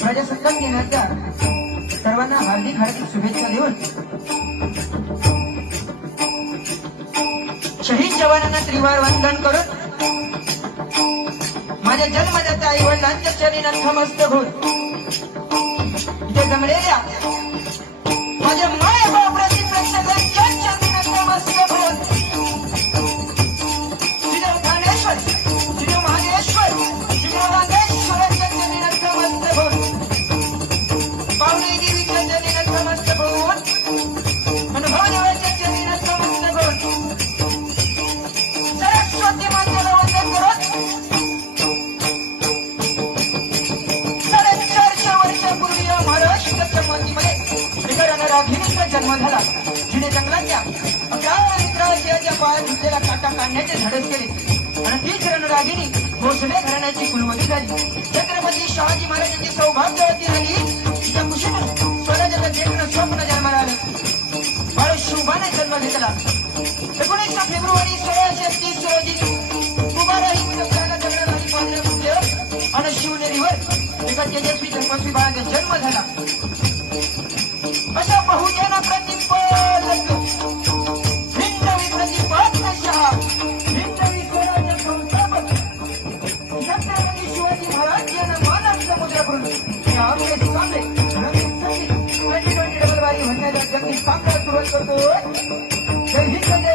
प्रजासत्ताक दिनाच्या सर्वांना हार्दिक हार्दिक शुभेच्छा देऊन शहीद जवानांना त्रिवार वंदन करून माझ्या जन्मदात्या आई वडिलांच्या चरणी नतमस्तक होऊन इथे जमलेल्या माझ्या माय बापराची प्रेक्षकांच्या चरणी नतमस्तक होऊन श्री ठाणेश्वर श्री महादेश्वर श्री रामेश्वराच्या चरणी नतमस्तक होऊन पावनी देवीच्या चरणी नतमस्तक होऊन अनुभवदेवाच्या चरणी नतमस्तक होऊन सरस्वती मातेला वंदन करून 450 वर्षापूर्वी या महाराष्ट्राच्या मातीमध्ये एका रणरागिणीचा जन्म झाला जिने जंगलाच्या 11 मित्राच्या पायात घुसलेला काटा काढण्याचे धाडस केले आणि तीच रणरागिणी भोसले घराण्याची कुलवती झाली. छत्रपती शहाजी महाराजांची सौभाग्यवती झाली. तिच्या कुशीतून स्वराज्याचं देखणं स्वप्न जन्माला आलं. बाळ शुभाने जन्म घेतला. 19 फेब्रुवारी 1630 रोजी कुमारही मित्रकाला दगडाखाली पांढऱ्या फुटलं आणि शिवनेरीवर एका तेजस्वी जन्मस्वी बाळाचा जन्म झाला. अशा बहुजन प्रतिपादक हिंदवी प्रतिपादकशः हिंदवी स्वराज्य संस्थापक छत्रपती शिवाजी महाराज यांना मानव समुद्र करून या आपले सामने रंगीत संगीत 2020 डबल बारी म्हणण्याच्या जंगी सामना सुरुवात करतो. जय हिंद.